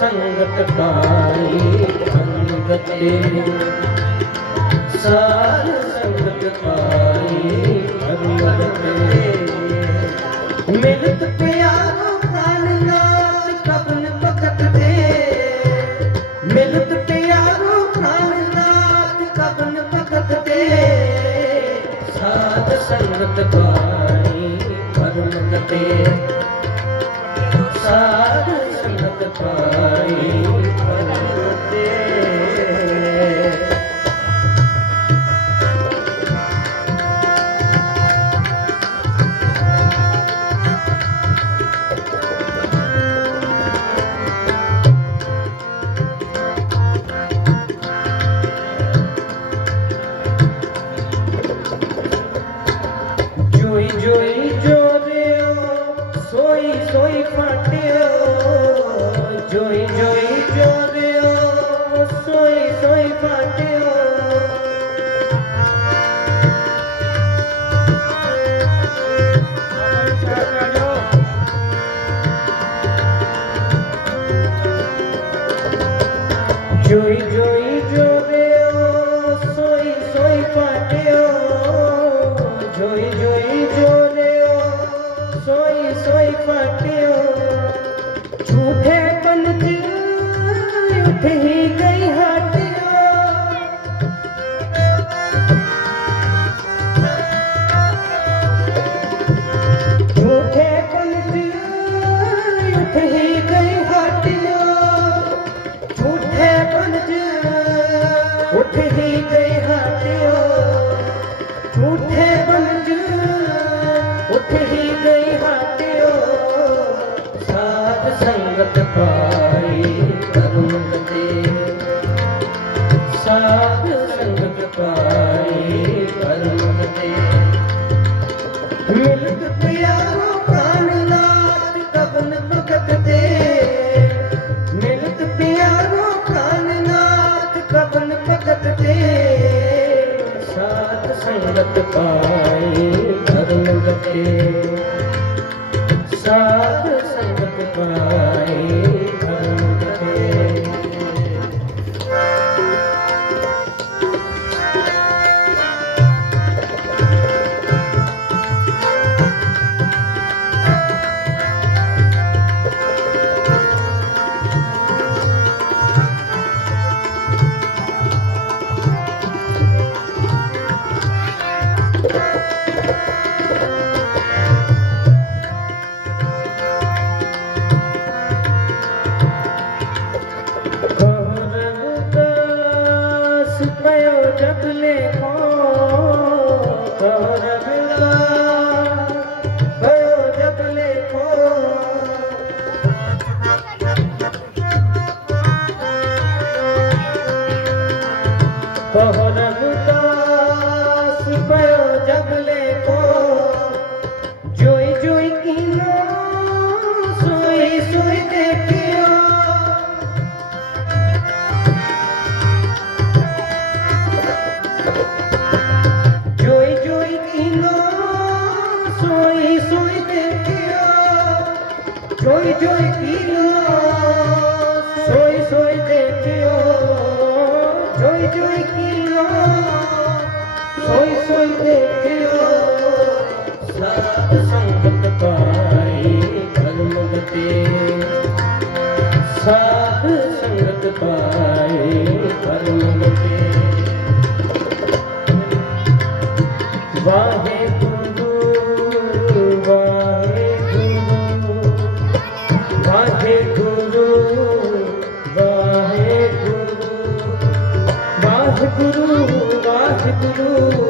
ਸੰਗਤ ਪਾਈ ਸੰਗਤੇ ਸਾਧ ਸੰਗਤ ਪਾਈ ਸੰਗਤੇ ਮਿਲਤ ਪਿਆਰੋ ਪ੍ਰਾਨਨਾਥ ਕਬਨ ਭਗਤ ਦੇ। ਮਿਲਤ ਪਿਆਰੋ ਪ੍ਰਾਨਨਾਥ ਕਬਨ ਭਗਤ ਦੇ। ਸਾਧ ਸੰਗਤ ਪਾਈ ਪਰਮ ਗਤੇ पाई Joy, joy. ਝੂਠੇ ਪੰਜ ਉੱਠ ਹੀ ਗਏ ਹਟਿਓ। ਸਾਧ ਸੰਗਤ ਪਾਈ ਕਰਮ ਗਤੇ ਸਾਧ ਸੰਗਤ ਪਾਈ ਸਤ ਪਾਏ ਧਰਮ ਗਤੇ ਸਾ Super ਵਾਹਿਗੁਰੂ ਵਾਹਿਗੁਰੂ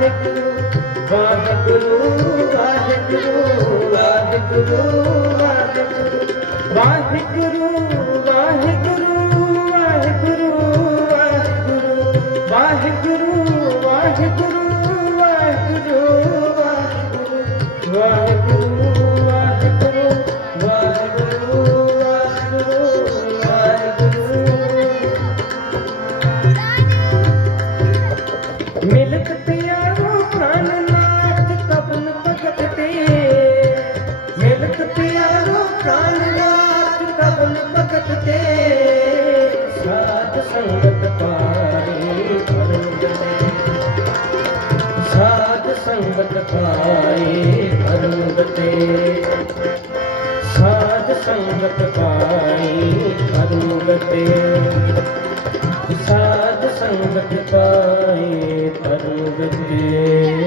ਵਾਹਿਗੁਰੂ ਵਾਹਿਗੁਰੂ ਵਾਹਿਗੁਰੂ ਵਾਹਿਗੁਰੂ ਵਾਹਿਗੁਰੂ ਵਾਹਿਗੁਰੂ ਵਾਹਿਗੁਰੂ ਵਾਹਿਗੁਰੂ ਵਾਹਿਗੁਰੂ ਵਾਹਿਗੁਰੂ ਵਾਹਿਗੁਰੂ ਵਾਹਿਗੁਰੂ ਸਾਧ ਸੰਗਤ ਪਾਏ ਸਾਧ ਸੰਗਤ ਪਾਏ ਅਰੁੰਦਤੇ ਸਾਧ ਸੰਗਤ ਪਾਏ ਅਰੁੰਦਤੇ ਸਾਧ ਸੰਗਤ ਪਾਏ ਅਰੁੰਦਤੇ